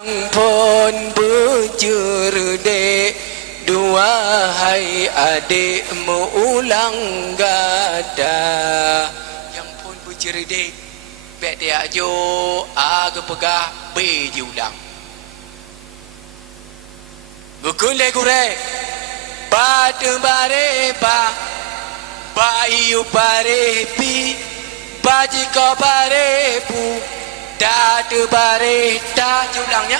pun bercerdik, dua hai adikmu ulang gada. Yang pun bercerdik, bet dia jo aga pegah be je ulang. Gukun le kure, batu bare pa, bayu bare pi, baji ko bare pu, datu bare ta. Ulangnya.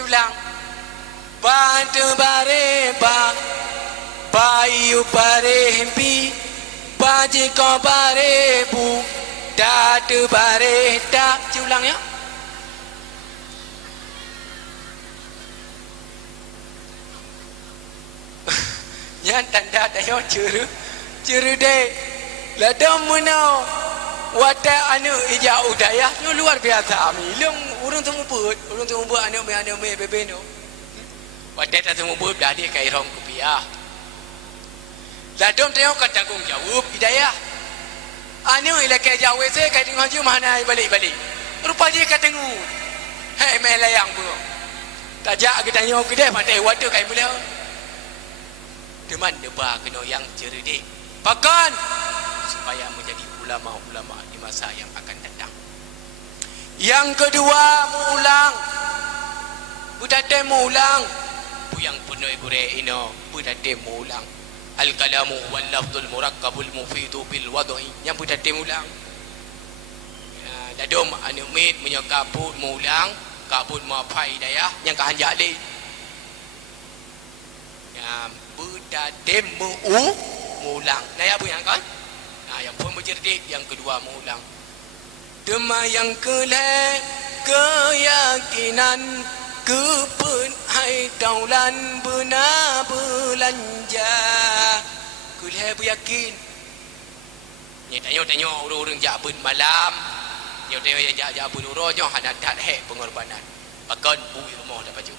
Ulang. Batu bare pa, bayu bare pi, baji ko bare pu, datu bare ta. Ulangnya. Yang tanda tayo curu deh. Ladam menau wadah anu ija udaya nyo luar biasa ami. Long urang temu buat anu me bebe no. Wadah tak temu buat dah dia kai rong kupiah. Ladam tayo tanggung jawab hidayah. Anu ila kai jawe se kai tengah ju mana balik. Rupa dia kat tengu. Hei melayang bu. Tajak kita nyo kedai pandai wadah kai boleh. Teman deba kena yang cerdik, bahkan supaya menjadi ulama-ulama di masa yang akan datang. Yang kedua, mulang. Budate mulang. Yang penuh gure ino, budate mulang. Al-kalamu wal lafdul murakkabul mufidu bil wad'i. Yang budate mulang. Dadom anu mit menyakaput mulang, kabut mapai daya yang kahanjak le. Budate mulang. Naya bu yang kan? Yang pun bercerdik, yang kedua mulang. Dema yang keleh keyakinan kepenhai taulan benar belanja. Keleh beryakin. Ni tanya orang-orang jabun malam. Ni tanya jabun urojo hana tak hek pengorbanan. Bahkan bui rumah dah baju.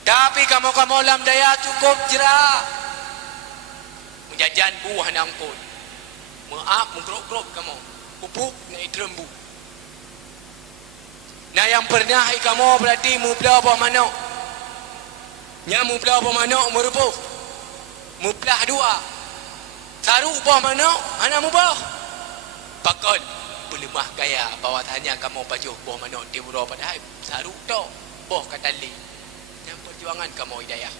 Tapi kamu lam daya cukup jerah. Menjajan buah nangkut. Maaf mengkrok-krok kamu. Pupuk naik drembu. Nah yang pernah kamu berarti mu belah apa mana? Nya mu belah apa mana merupuh. Mu belah dua. Saru apa mana? Anak mu bah. Pakon belemah gaya bawa tanya kamu baju buah mana dia berapa padahal saru tok. Boh kata li. Yang perjuangan kamu hidayah.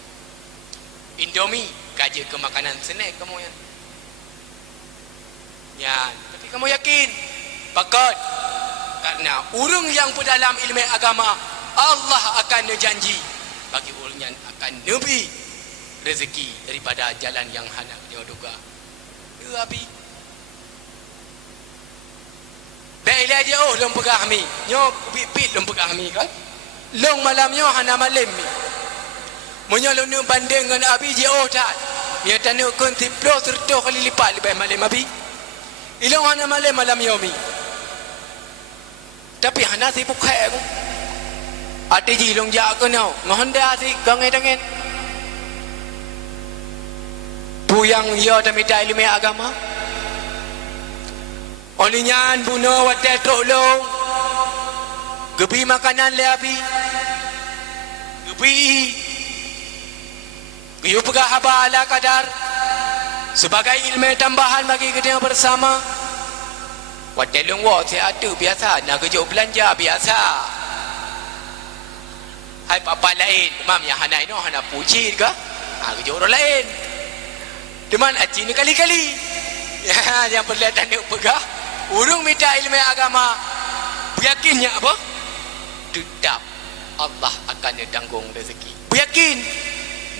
Indomie kaja ke makanan snack kamu ya. Ya, tapi kamu yakin pakot karena urang yang berdalam ilmu agama Allah akan janji bagi orang yang akan nabi rezeki daripada jalan yang hana dia duga. Tapi baiklah dia long pegah mi. Nyo pit long pegah mi kan. Long malam nyo hana malam mi. Menyalon nu banding dengan abi je tak. Dia tanya kon tiplo serta kali lipat lebih malam abi. Ilong hana malam yomi. Tapi hana sibuk khair aku. Ati ji long ja ko no. Ngonda si gangen-gangen. Buyang yo ta minta ilmu agama. Olinyan buno wadah tolong. Gebi makanan le abi. Gebi Biu pegah haba ala kadar sebagai ilmu tambahan bagi kita bersama. Wadelung wa ada biasa nak kerja belanja biasa. Hai papa lain, mam yang hana ino hana puji ke? Kerja orang lain. Deman aji ni kali-kali. Ya, yang perlihat tanda pegah urung minta ilmu agama. Yakinnya apa? Tetap Allah akan tanggung rezeki. Yakin.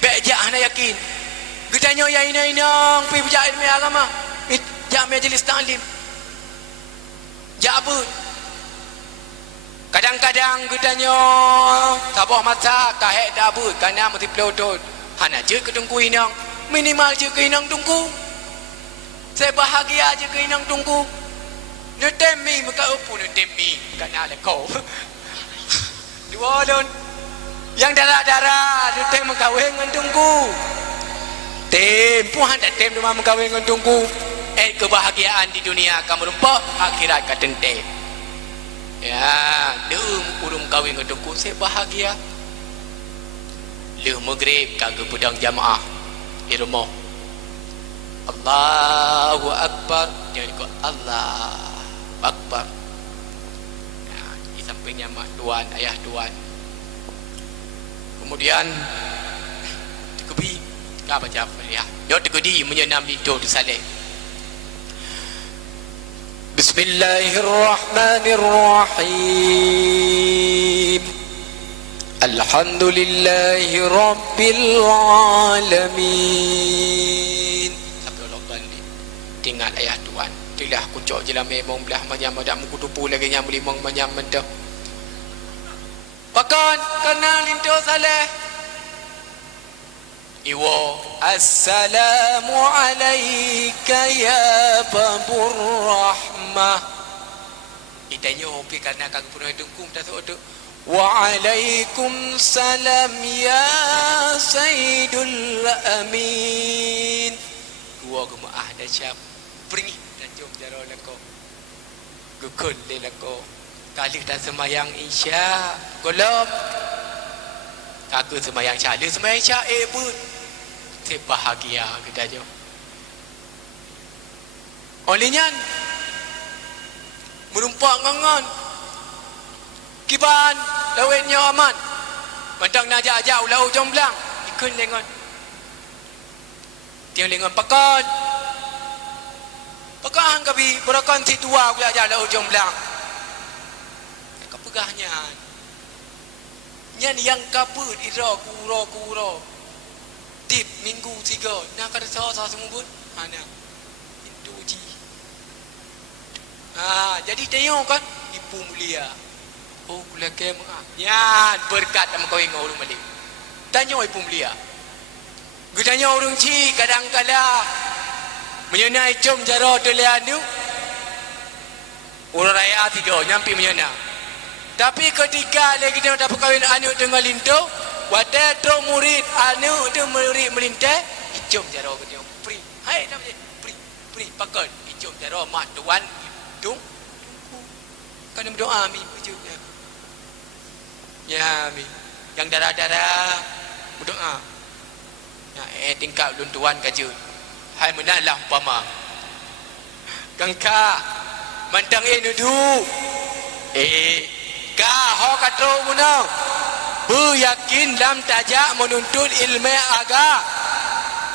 Baik hana yakin. Getanyo ya ina-ina pi bejak ilmu agama. Jak majlis taklim. Jabut. Kadang-kadang getanyo sabah masa kahek dabut kana mesti pelodot. Hana je ke tungku inang. Minimal je ke inang tungku. Saya bahagia je ke inang tungku. Netemi muka upu netemi kana lekau. Dua lon. Yang darah-darah dia mengkawin dengan tunggu. Tem, puan tak tem rumah mengkawin dengan tungku. Kebahagiaan di dunia kamu rumpah, akhirat kata tem. Ya, urung kawin dengan tungku, saya bahagia. Lu maghrib kagak pedang jamaah di rumah. Allahu Akbar. Dia ikut Allah Akbar. Ya, di sampingnya mak tuan, ayah tuan. Kemudian Tegubi apa Jafar ya. Dia tegudi menyenam itu saleh. Bismillahirrahmanirrahim. Alhamdulillahi rabbil alamin. Sampai Allah balik. Tinggal ayah tuan. Tilah kucuk je lah memang belah manyam ada muku tupu lagi nyam limang manyam mendah. Pakan kenal lintu saleh. Iwo assalamu alayka ya babur rahmah. Itanya hobi karena kagak pernah dengkum tak tahu. Wa alaikum salam ya sayyidul amin. Gua gemaah dah siap. Pergi dan jom jaro lako. Gukun le lako. Kali dah semayang isya. Golom. Aku semayang isya. Dia semayang isya pun. Saya bahagia kita jom. Olehnya merumpak ngangan. Kiban lawetnya aman. Mandang najak jauh lau jomblang. Ikun lengon. Tiang lengon pakan. Pakan kabi berakan si tua aku ajak lau jomblang. Kau pegahnya. Nyan yang kaput ira kuro. Tip minggu 3. Nak ada sah semua pun. Mana? Itu uji. Jadi tengok kan ibu mulia. Oh, kuliah kemah. Yan berkat sama kau ingat orang balik. Tanya ibu mulia. Gue tanya orang ci kadang-kadang menyenai jom jara delianu. Orang raya tidak nyampi menyenai. Tapi ketika lagi dia dapat kahwin anak dengan lintu, wadah tu murid anak tu murid melintas, jom jara dia free. Hai nama dia free pakai jom jara mak tuan tung. Kan berdoa mi ujungnya. Ya mi. Yang darah-darah berdoa. Ya tingkap lun tuan kajut. Hai menalah umpama. Gangka mantang nudu. Ka ho katro guna. Yakin dalam tajak menuntut ilmu agama.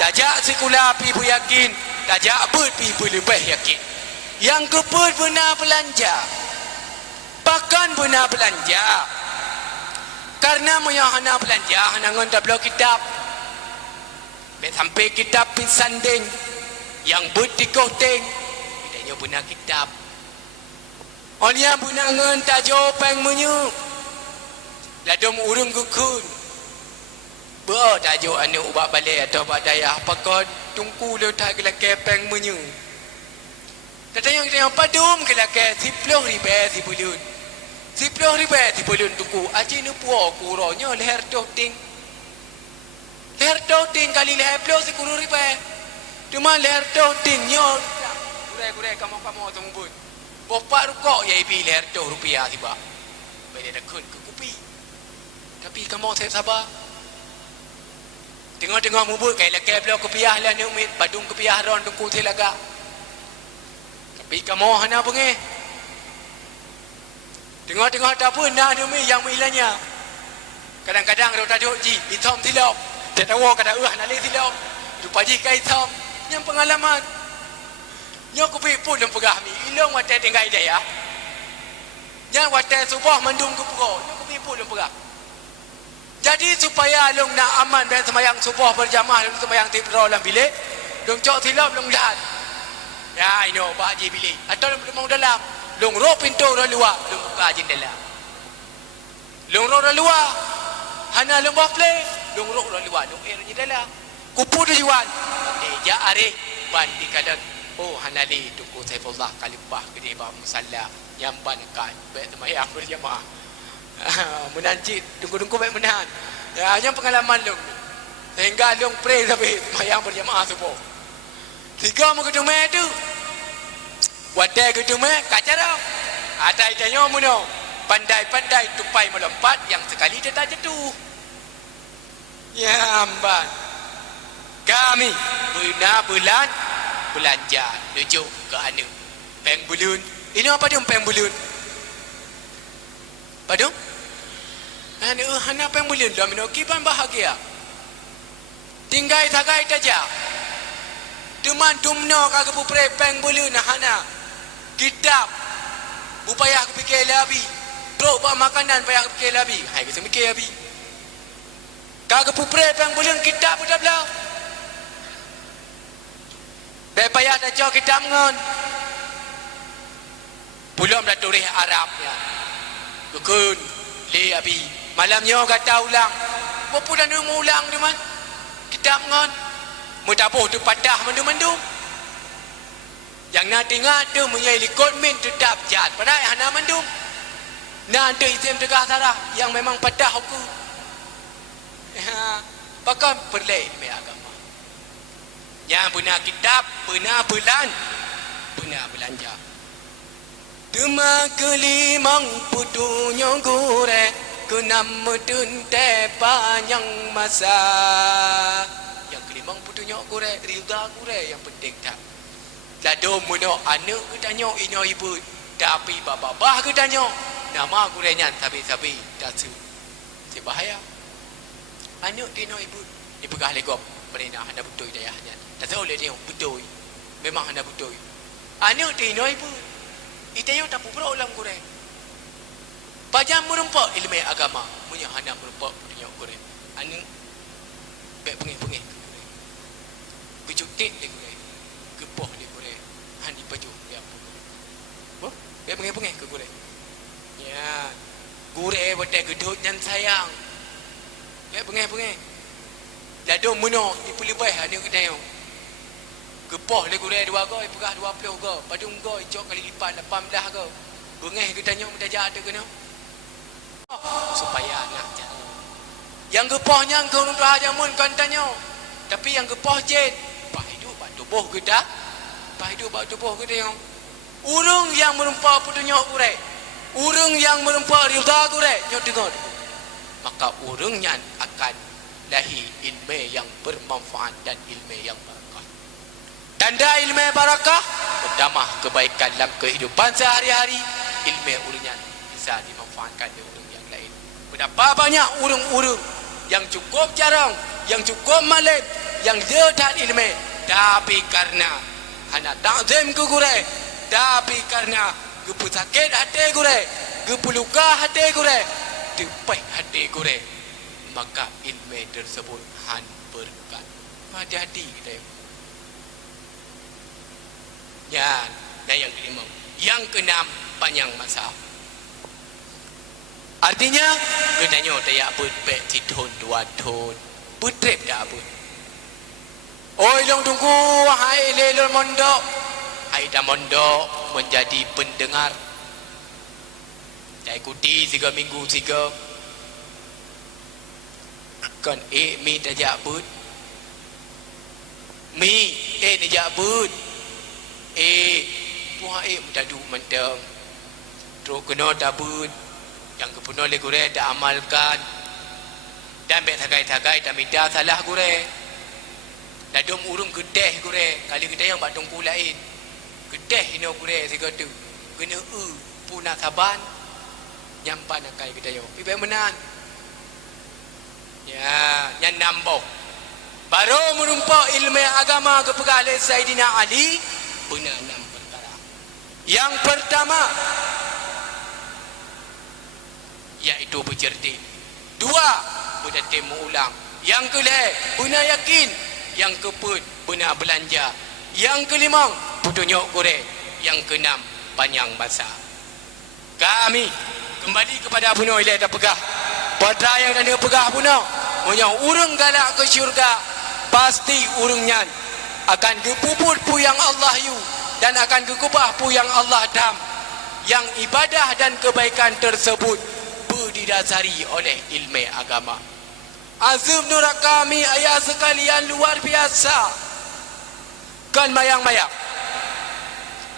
Tajak sekolah pi yakin, tajak ber pi lebih yakin. Yang keput benar belanja. Bahkan benar belanja. Karena menyahana belanja hana ngonta blok kitab. Sampai kitab pin sanding yang bertikoh teng. Tidaknya benar kitab. Onya benar ngonta jopeng menyu. Ladom urung gukun. Ber tajuk anu ubak balik atau ubak dayah. Pakon tungku le tak gelak kepeng menyu. Tanya padum gelak ke 10 ribu si bulun. 10 ribu si bulun tungku. Aji nu puak kuronya leher doting. Leher doting kali leher puluh 10 ribu. Cuma leher doting nyo. Kurai kamu temumbun. Bapak rukok ya ibi leher doh rupiah tiba. Baik dia kun ke kupi. Tapi kamu saya sabar. Tengok mubut kayak lekai belau kepiah lah ni umit. Badung kepiah ron tungku telaga. Tapi kamu hana pengen. Tengok tak pun nak ni umit yang menghilangnya. Kadang-kadang kalau tak duduk ji. Hitam silap. Tak tahu kadang nalih silap. Lupa ji kai hitam. Yang pengalaman. Yang kupi pun dan pegah mi. Ilong watai tinggal idaya. Yang watai subah mandung kupuro. Yang kupi pun dan pegah. Jadi supaya long nak aman dan semayang subuh berjamaah long semayang tipro dalam bilik, long cok silap long lahat. Ya, ini pak haji bilik. Atau long mau dalam, long roh pintu roh luar, long buka haji dalam. Long roh luar, hana long buah play, long roh luar, long air haji dalam. Kupu tujuan, ja arif bandi kadang. Oh hana li tuku Saifullah kalipah gede bah musalla nyamban kan, baik semayang berjamaah. Menanjit tunggu baik menahan. Ya, yang pengalaman lu. Hingga long pray sampai mayang berjamaah subuh. Tiga mu ketumai tu. Wadai ketumai kacara. Ada itanya muno. Pandai-pandai tupai melompat yang sekali dia tak jatuh. Ya amban. Kami benar bulan belanja menuju ke anu peng bulun. Ini apa dia peng bulun? Padu? Anu hana peng bulun dah mino kiban bahagia. Tinggai tagai taja. Tuman tumno kagak pupre peng bulun hana. Kitab. Upaya aku fikir labi. Bro buat makanan payah aku fikir labi. Hai kita mikir labi. Kagak pupre peng bulun kitab udah belah. Bepayah dah jauh kitab ngon. Belum dah tulis Arab ya. Kekun li abi. Malamnya kata ulang. Apa dah nak ulang tu man? Kitab ngon. Mudabuh tu padah mandu-mandu. Yang nak dengar tu punya ikut min tetap jat. Padahal hana mandu. Nak ada isim tegah tarah yang memang padah aku. Bahkan perlai ni agama. Yang benar kitab, benar bulan, benar belanja. Dema kelimang putunya gure, kenam mudun te panjang masa. Yang kelimang putunya gure, rida gure yang penting tak. Lado muno anak ke tanya ino ibu, tapi babah ke tanya nama gure nyan sabi-sabi dasu. Si bahaya. Anak ino ibu, dipegah legop, perina hendak betul dayahnya. Tak tahu oleh dia betul. Memang hendak betul. Anak ino ibu. Itanya tak pupra ulang goreng. Pajam merempak ilmu agama. Punya hendak merempak punya goreng. Anak baik pengih-pengih. Kejutik dia goreng. Kepoh dia goreng. Hani baju dia apa. Oh, baik pengih-pengih ke goreng. Ya. Goreng betul gedut dan sayang. Baik pengih-pengih. Lado muno dipulibah anak kita. Gepoh le gureh dua go, pegah 20 go. Padung go icok kali lipat 18 go. Bengeh kita tanya mentajak ada kena. Supaya nak jauh. Yang gepohnya engkau numpah jamun kan tanya. Tapi yang gepoh jet, bah hidup bak tubuh kita. Bah hidup bak tubuh kita yang urung yang merumpah putunya gureh. Urung yang merumpah rida gureh. Nyok dengar. Maka urungnya akan lahir ilmu yang bermanfaat dan ilmu yang barakah. Tanda ilmu barakah, berdamah kebaikan dalam kehidupan sehari-hari. Ilmu urungnya bisa dimanfaatkan oleh urung yang lain. Berapa banyak urung-urung yang cukup jarang, yang cukup malam, yang dia tak ilmu, tapi karena hanya takzim ke gureh, tapi karena gepu sakit hati gureh, gepu luka hati gureh, tepai hati gureh, maka ilmu tersebut han berkat. Hati-hati kita. Ya, dan yang kelima, yang keenam panjang masa. Artinya kenanya tayak pun pek tidun dua ton, putrep dah pun. Oi long tunggu hai lelol mondok, hai dah mondok menjadi pendengar. Dah ikuti 3 minggu 3. Kan mi tayak pun, mi tayak pun. Puan mendadu mendang. Terus kena tabut. Yang kepunuh oleh gureh dah amalkan. Dan baik tagai-tagai dah minta salah gureh. Ladum urung gedeh gureh. Kali gedeh yang bak tungku lain. Gedeh ino gureh sega tu. Kena punah saban. Nyampan akai gedeh yang. Ibu menan. Ya, yang nambah. Baru merumpak ilmu agama kepegang oleh Saidina Ali. Benar 6 perkara. Yang pertama iaitu bercerdik. 2 berdatim ulang. Yang kelima benar yakin. Yang keempat benar belanja. Yang kelima putunyok goreng. Yang keenam panjang masa. Kami kembali kepada bunuh ilai dah pegah. Pada yang dah pegah bunuh, punya urung galak ke syurga, pasti urungnya akan kepuput pu yang Allah yu dan akan kekubah pu yang Allah dam. Yang ibadah dan kebaikan tersebut berdasari oleh ilmu agama. Azab neraka mi ayah sekalian luar biasa. Kan mayang-mayang.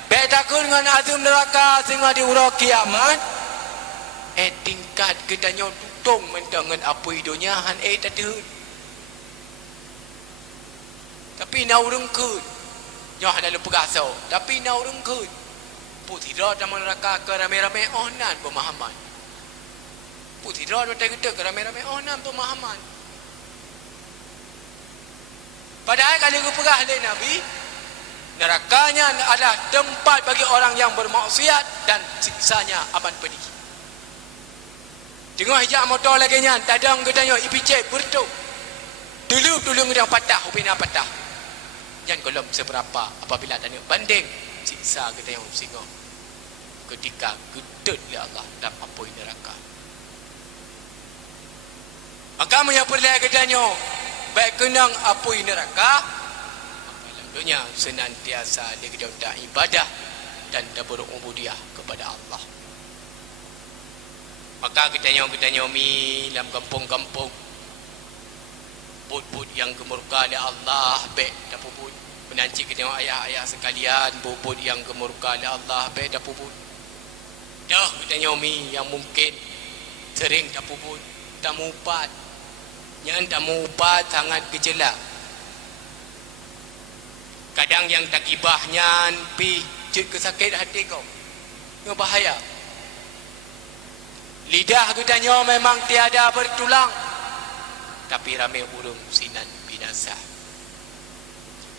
Betakun dengan azab neraka sehingga di urang kiamat. Tingkat ketanya tutung mentangan apa hidupnya han tadun. Tapi na urang kun. Nyoh dalam pegasau. Tapi na urang kun. Putih dalam neraka ke rame-rame onan pemahaman. Putih dalam kita ke rame-rame onan pemahaman. Padahal kalau aku pegah oleh Nabi, nerakanya adalah tempat bagi orang yang bermaksiat dan siksanya amat pedih. Tengok hijab motor lagi nyan, tadang gedanya ipicek bertuk. Dulu ngedang patah, upina patah. Yang kolom seberapa apabila tanya banding siksa gedanya singa. Ketika gedut oleh Allah dan apoi neraka. Maka menyapurlah gedanya baik kenang apoi neraka. Dalam dunia senantiasa dia kita ibadah dan berubudiyah kepada Allah. Maka kita mi dalam kampung-kampung bud-bud yang gemurka oleh Allah baik dah puput menanci kita ayah-ayah sekalian bud yang gemurka oleh Allah baik dah puput dah kita mi yang mungkin sering dah puput tamu upat yang tamu upat sangat gejala kadang yang tak gibahnya pi cut kesakit hati kau ini bahaya. Lidah kita memang tiada bertulang, tapi ramai urung sinan binasa.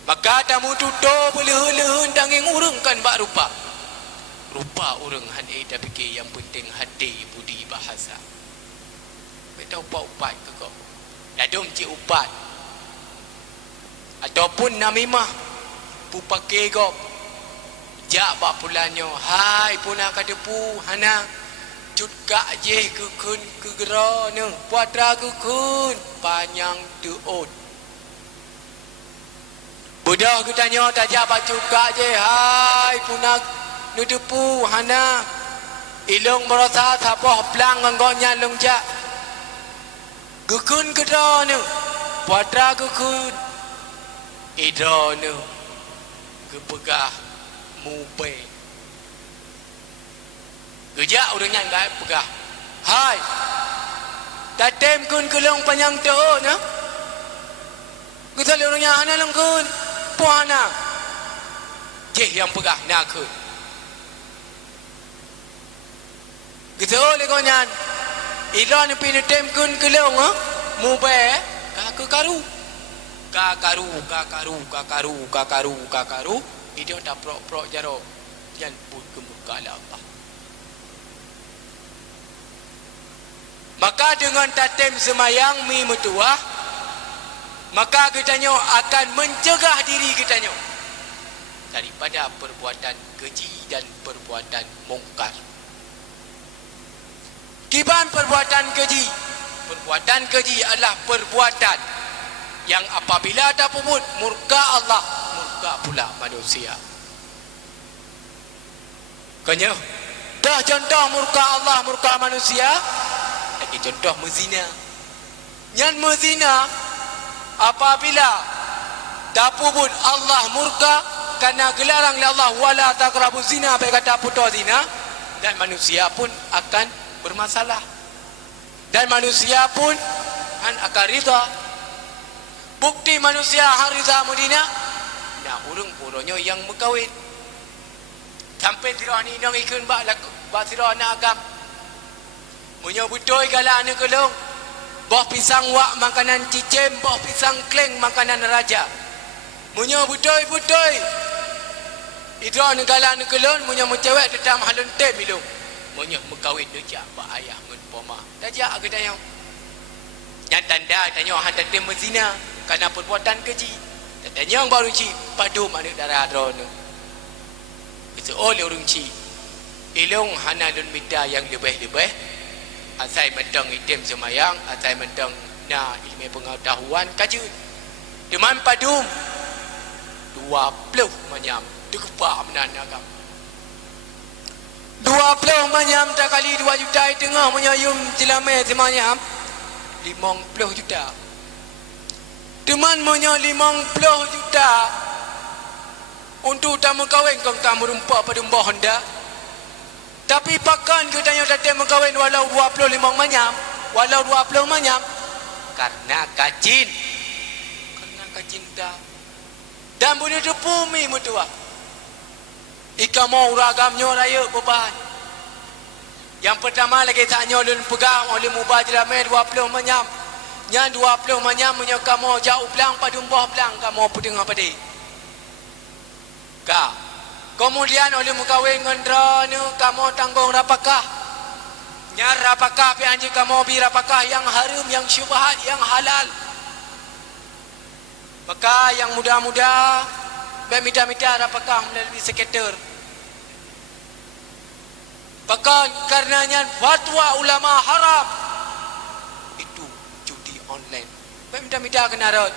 Maka tamu tutup lehun-lehun danging urung kan bak rupa. Rupa urung han dah fikir yang penting hati budi bahasa. Betul upat ke kau? Dadum cik upat. Ataupun namimah pupake kau. Jak bak pulanyo. Hai puna kadepu hana. Juga je kekun kegera ne puatra kekun panjang tuut budak ku tanya tajak pak juga je hai punak nudepu hana ilung merasa tapah plang nggonya longjak kekun kegera ne puatra kekun idra ne kepegah mubai Gejak orangnya enggak pegah. Hai. Tatem kun kelong panjang tu na. Kita orangnya hana lang kun. Puana. Jeh yang pegah nak kun. Kita oleh konyan. Iran pin tem kun kelong ha. Mube ka karu. Kakaru. Itu tak prok jaro. Yang pun kemuka Allah. Maka dengan tatem semayang mi metuah, maka kitanya akan mencegah diri kitanya daripada perbuatan keji dan perbuatan mungkar. Kiban perbuatan keji. Perbuatan keji adalah perbuatan yang apabila ada puput murka Allah, murka pula manusia. Kanya, dah contoh murka Allah, murka manusia. Contoh mezina. Yang mezina apabila dapubun Allah murka karena gelarang oleh Allah wala taqrabu zina baik kata putus zina dan manusia pun akan bermasalah. Dan manusia pun akan rida. Bukti manusia hariza mudina nah urung-urungnya yang berkahwin. Sampai tirah ni nang ikun bak tirah nak agam. Punya betul galak ni kelong. Boh pisang wak makanan cicim, boh pisang kleng makanan raja. Punya betul. Itu ni galak ni kelong, punya mencewek tetap halun tem ilung. Punya mengkawin dejak bak ayah ngun poma. Dajak ke dayang. Yang tanda tanya hantar tem berzina kerana perbuatan keji. Tanya yang baru cik padu mana darah drone. Itu oleh orang cik. Ilung hanalun mida yang lebih-lebih. Asai mentang item semayang, asai mentang na ilmu pengetahuan kaji. Deman padum 20 manyam dekepak menanagam. 20 manyam tak kali 2 juta tengah menyayum jelame semanyam. 50 juta. Teman punya 50 juta untuk tamu kahwin kau tamu rumpak pada mbah Honda. Tapi pakan ke tanya datang mengkahwin walau 25 manyam, walau 20 manyam karena kacin. Karena kacin dah. Dan bunuh tepumi mutua. Ika mau ragamnya raya beban. Yang pertama lagi tanya ulun pegang oleh mubajir ramai 20 manyam. Yang 20 manyam punya kamu jauh belang pada umbah belang kamu pedeng apa dia. Ka. Kemudian oleh mukawin ngendra ni kamu tanggung rapakah. Nyar rapakah pi anji kamu bi rapakah yang haram, yang syubhat, yang halal. Maka yang muda-muda bermida-mida rapakah melalui sekretar. Bahkan karenanya fatwa ulama haram itu judi online. Bermida-mida kena rot.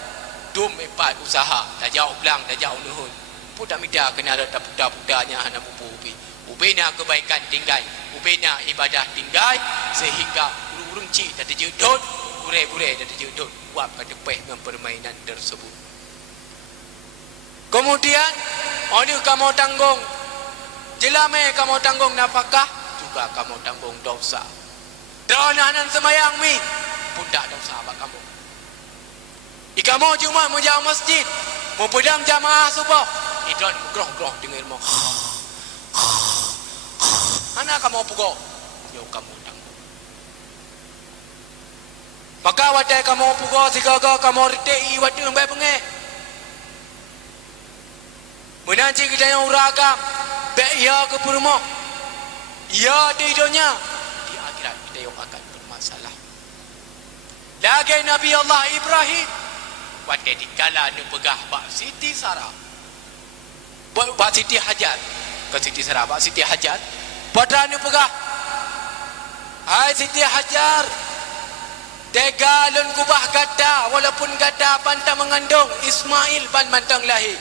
Dum empat usaha, dah jauh belang, dah jauh nuhun. Pudak mida kena ada budak-budaknya anak bubu-ubi. Ubina kebaikan tinggal, ubina ibadah tinggal sehingga urung-urung cik dah terjedut, bure-bure dah terjedut buat pada peh dengan permainan tersebut. Kemudian, oleh kamu tanggung jelame kamu tanggung nafkah, juga kamu tanggung dosa. Dananan semayang mi, pudak dosa apa kamu. Ikamu cuma mau jauh masjid, mau pedang jamaah subuh. Idon groh-groh dengan ilmu. Anak kamu pukul. Yo kamu tanggung. Maka wadai kamu pukul sigaga kamu retei wadai sampai pengek. Menanci kita yang uragam. Baik ia ke rumah. Ia di dunia. Di akhirat kita yang akan bermasalah. Lagi Nabi Allah Ibrahim. Wadai dikala ni pegah Pak Siti Sarah. Pak Siti Hajar ke Siti Sarah, Pak Siti Hajar pada ni pegah. Hai Siti Hajar, tega lun kubah gada walaupun gada pantang mengandung Ismail ban mantang lahir.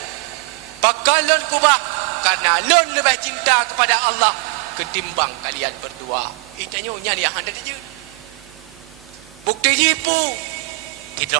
Bakal lun kubah karena lun lebih cinta kepada Allah ketimbang kalian berdua. Itanya yang anda je. Bukti jipu